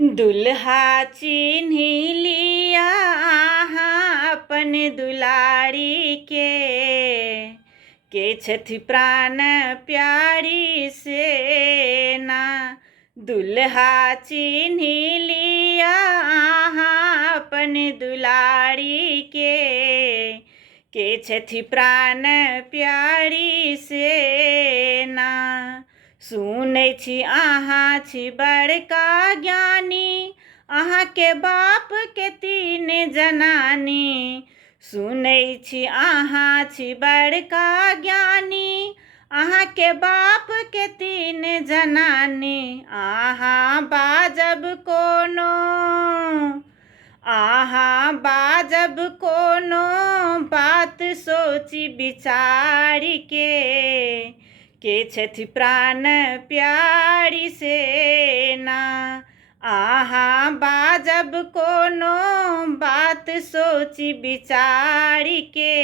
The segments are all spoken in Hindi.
दुल्हा चिन्हि लिया अहाँ अपन दुलारी के छथि प्राण प्यारी सेना। दुल्हा चिन्हि लिया अहाँ अपन दुलारी के छथि प्राण प्यारी सेना। सुनै छी अहाँ छी बड़का ज्ञानी, अहाँके बाप के 3 जनानी। सुनै छी अहाँ छी बड़का ज्ञानी, अहाँके बाप के 3 जनानी। अहाँ बाजब कोनो बात सोची विचारी के छथि प्राण प्यारी सेना। अहाँ बाजब कोनो बात सोची विचारी के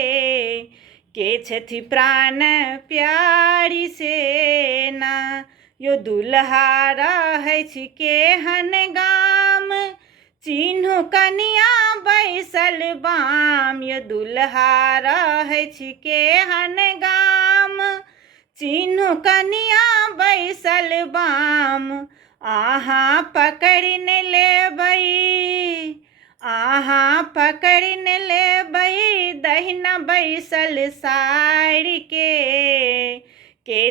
छथि प्राण प्यारी सेना। यो दुल्हा रहै छी केहन गाम, चिन्हू कनिया बैसल बाम। यो दुल्हा रहै छी केहन गाम, चिन्हू कनिया बैसल बाम। अहाँ पकड़ि न लेबै दहिना बैसल साड़ी के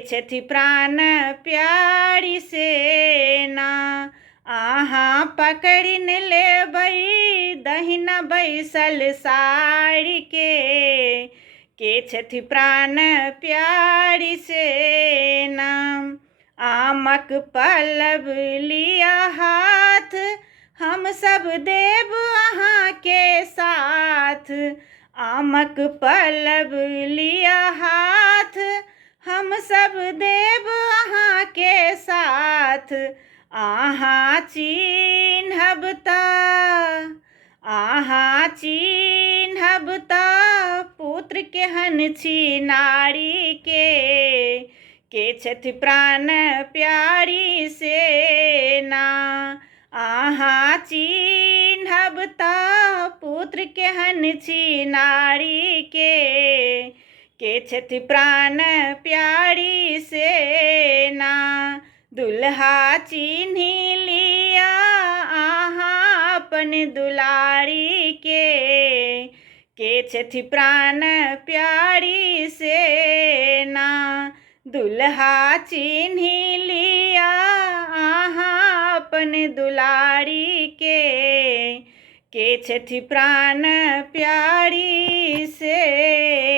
छथि प्राण प्यारी सेना। अहाँ पकड़ि न लेबै दहिना बैसल साड़ी के छथि प्राण प्यारी सेना। आमक पल्लव लिया हाथ, हम सब देव अहाँ के साथ। आमक पल्लव लिया हाथ, हम सब देव अहाँ के साथ। अहाँ चिन्हब त पुत्र केहन छी नारी के छथि प्राण प्यारी सेना। अहाँ चिन्हब त पुत्र केहन छी नारी के छथि प्राण प्यारी सेना। दुल्हा चिन्हि लिया अहाँ अपन दुलारी के छथि प्राण प्यारी सेना। दुल्हा चिन्हि लिया अहाँ अपन दुलारी के छथि प्राण प्यारी सेना।